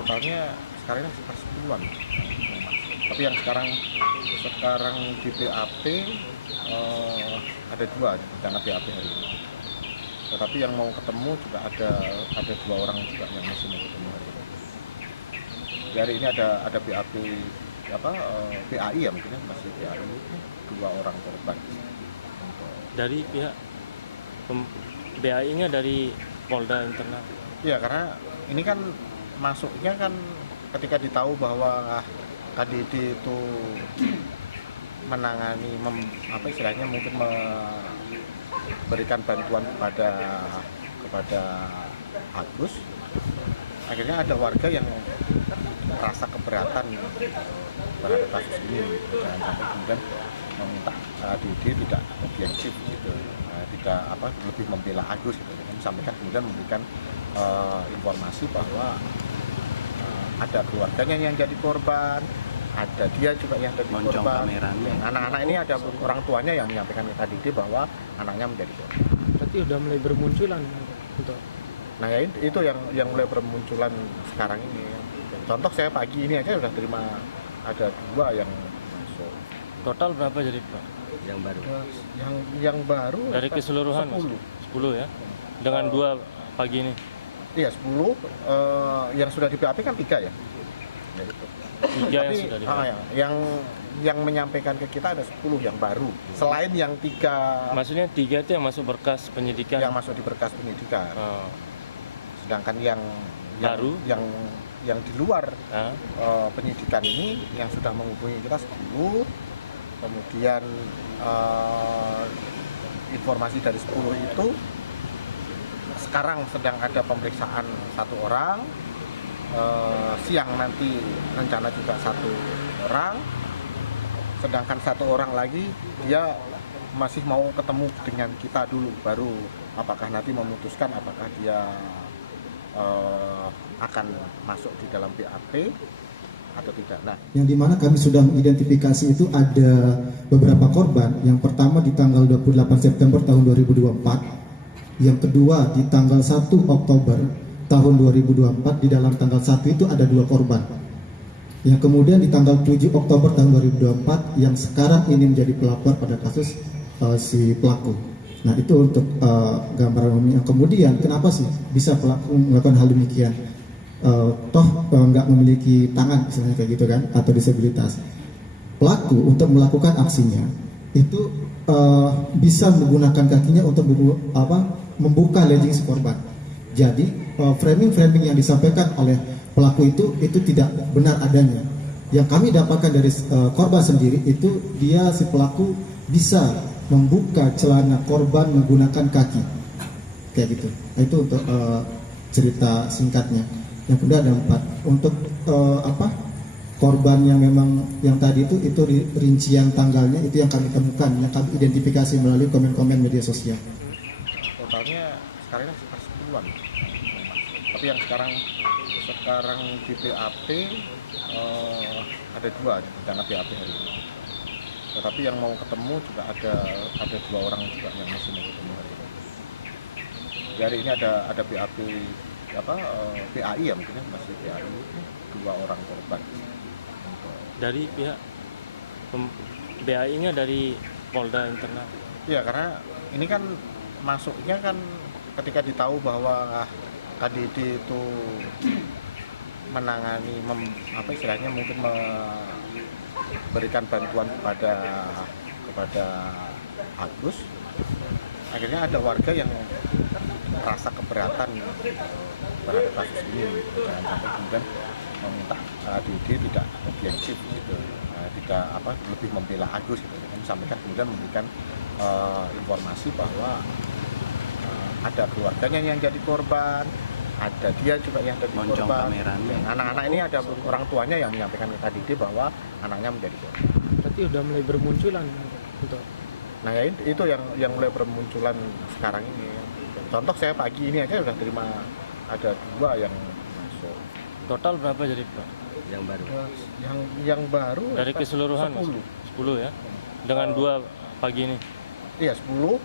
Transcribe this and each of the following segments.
Totalnya sekarang ini sekitar 10-an. Tapi yang sekarang di BAP ada 2 rencana BAP hari ini. Tetapi yang mau ketemu juga ada 2 orang juga yang masih mau ketemu hari ini. Di hari ini ada BAP PAI ya, mungkin masih PAI 2 orang korban. Dari pihak BAI-nya dari Polda internal. Iya, karena ini kan masuknya kan ketika ditahu bahwa KDD itu menangani istilahnya mungkin memberikan bantuan kepada Agus, akhirnya ada warga yang merasa keberatan terhadap kasus ini, jangan sampai kemudian meminta KDD tidak objektif gitu, tidak lebih membela Agus gitu. Sampaikan kemudian memberikan informasi bahwa ada keluarganya yang jadi korban, ada dia juga yang jadi korban. Anak-anak ini ada orang tuanya yang menyampaikan ke KDD bahwa anaknya menjadi korban. Berarti udah mulai bermunculan untuk. Nah ya itu yang mulai bermunculan sekarang ini. Contoh saya pagi ini aja udah terima ada 2 yang masuk. Total berapa jadi Pak? Yang baru. Yang baru Dari keseluruhan 10 ya. Dengan 2 pagi ini. Iya 10, yang sudah di BAP kan 3 ya. Ya itu. 3 yang sudah di BAP. Yang menyampaikan ke kita ada 10 yang baru. Selain yang 3. Maksudnya 3 itu yang masuk berkas penyidikan. Yang masuk di berkas penyidikan. Sedangkan yang baru yang di luar penyidikan ini yang sudah menghubungi kita 10. Kemudian informasi dari 10 itu sekarang sedang ada pemeriksaan 1 orang, siang nanti rencana juga 1 orang, sedangkan 1 orang lagi dia masih mau ketemu dengan kita dulu, baru apakah nanti memutuskan apakah dia akan masuk di dalam BAP atau tidak. Nah, yang dimana kami sudah mengidentifikasi itu ada beberapa korban. Yang pertama di tanggal 28 September tahun 2024. Yang kedua di tanggal 1 Oktober tahun 2024, di dalam tanggal 1 itu ada 2 korban. Yang kemudian di tanggal 7 Oktober tahun 2024 yang sekarang ini menjadi pelapor pada kasus si pelaku. Nah itu untuk gambaran umumnya. Kemudian kenapa sih bisa pelaku melakukan hal demikian? Toh nggak memiliki tangan misalnya kayak gitu kan, atau disabilitas. Pelaku untuk melakukan aksinya itu bisa menggunakan kakinya untuk membuka legging si korban. Jadi framing yang disampaikan oleh pelaku itu tidak benar adanya. Yang kami dapatkan dari korban sendiri itu dia si pelaku bisa membuka celana korban menggunakan kaki, kayak gitu. Nah, itu untuk cerita singkatnya. Yang kedua ada 4 untuk korban yang memang yang tadi itu rincian tanggalnya itu yang kami temukan, yang kami identifikasi melalui komen-komen media sosial. Totalnya sekarang ini sekitar 10-an. Tapi yang sekarang di BAP ada 2 rencana BAP hari ini. Tetapi yang mau ketemu juga ada 2 orang juga yang masih mau ketemu hari ini. Di hari ini ada BAP PAI ya, mungkin masih PAI 2 orang korban. Dari pihak BAI-nya dari Polda internal. Iya, karena ini kan masuknya kan ketika ditahu bahwa KDD itu menangani istilahnya mungkin memberikan bantuan kepada Agus, akhirnya ada warga yang merasa keberatan terhadap kasus ini, jangan sampai kemudian meminta KDD tidak objektif gitu, tidak lebih membela Agus gitu. Sampaikan kemudian memberikan informasi bahwa ada keluarganya yang jadi korban, ada dia juga yang jadi korban. Anak-anak ini ada orang tuanya yang menyampaikan ke KDD bahwa anaknya menjadi korban. Berarti udah mulai bermunculan untuk. Nah ya itu yang mulai bermunculan sekarang ini. Contoh saya pagi ini aja udah terima ada 2 yang masuk. Total berapa jadi Pak? Yang baru. Yang baru dari keseluruhan 10 ya. Dengan 2 pagi ini. Iya 10,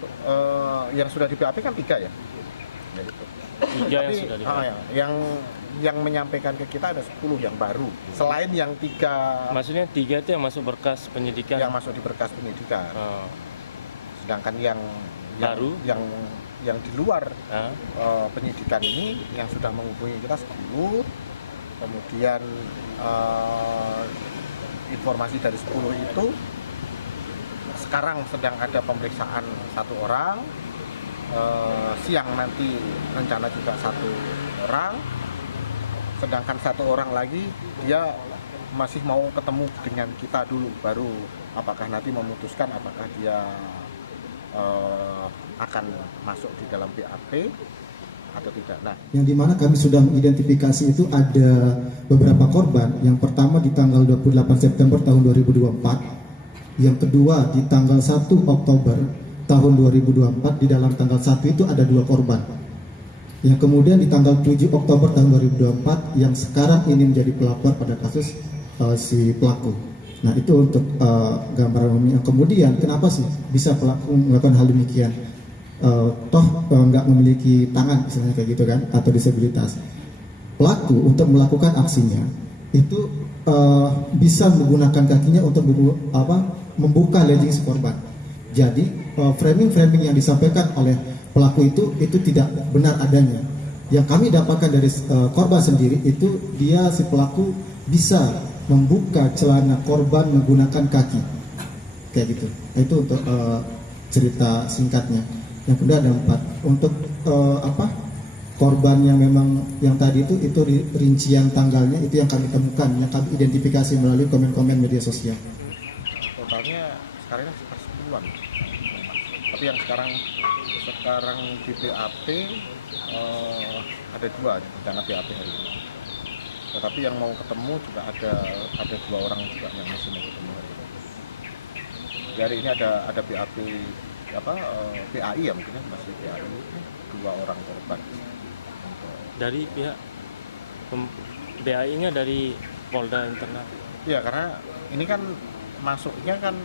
yang sudah di BAP kan 3 ya. Ya itu. 3 yang sudah di BAP. yang menyampaikan ke kita ada 10 yang baru. Selain yang 3 Maksudnya 3 itu yang masuk berkas penyidikan. yang masuk di berkas penyidikan. Oh. Sedangkan yang Baru? yang di luar Ah. penyidikan ini yang sudah menghubungi kita 10. Kemudian informasi dari 10 itu sekarang sedang ada pemeriksaan 1 orang. Siang nanti rencana juga 1 orang. Sedangkan 1 orang lagi dia masih mau ketemu dengan kita dulu, baru apakah nanti memutuskan apakah dia akan masuk di dalam BAP atau tidak. Nah, yang dimana kami sudah mengidentifikasi itu ada beberapa korban. Yang pertama di tanggal 28 September tahun 2024, yang kedua di tanggal 1 Oktober tahun 2024. Di dalam tanggal 1 itu ada 2 korban. Yang kemudian di tanggal 7 Oktober tahun 2024 yang sekarang ini menjadi pelapor pada kasus si pelaku. Nah, itu untuk gambaran umum. Yang kemudian kenapa sih bisa pelaku melakukan hal demikian? Nggak memiliki tangan misalnya kayak gitu kan, atau disabilitas. Pelaku untuk melakukan aksinya itu bisa menggunakan kakinya untuk membuka legging si korban. Jadi framing yang disampaikan oleh pelaku itu tidak benar adanya. Yang kami dapatkan dari korban sendiri itu si pelaku bisa membuka celana korban menggunakan kaki, kayak gitu. Itu untuk cerita singkatnya. Yang kedua ada 4 untuk korban yang memang yang tadi itu rincian tanggalnya itu yang kami temukan, yang kami identifikasi melalui komen-komen media sosial. totalnya sekarang ini sekitar 10-an. Tapi yang sekarang di BAP ada 2 rencana BAP hari ini. Tetapi yang mau ketemu juga ada 2 orang juga yang masih mau ketemu hari ini. Di hari ini ada BAP PAI ya, mungkin masih PAI 2 orang korban. Dari pihak BAI-nya dari Polda Internal. Iya, karena ini kan masuknya kan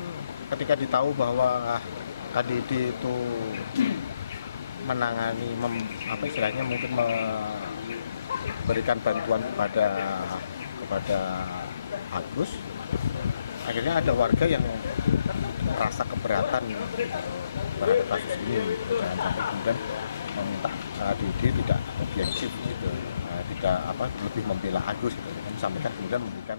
ketika ditahu bahwa KDD itu menangani istilahnya mungkin memberikan bantuan kepada Agus, akhirnya ada warga yang merasa keberatan terhadap kasus ini, jangan sampai kemudian meminta KDD tidak objektif gitu, tidak lebih membela Agus gitu, sampaikan kemudian memberikan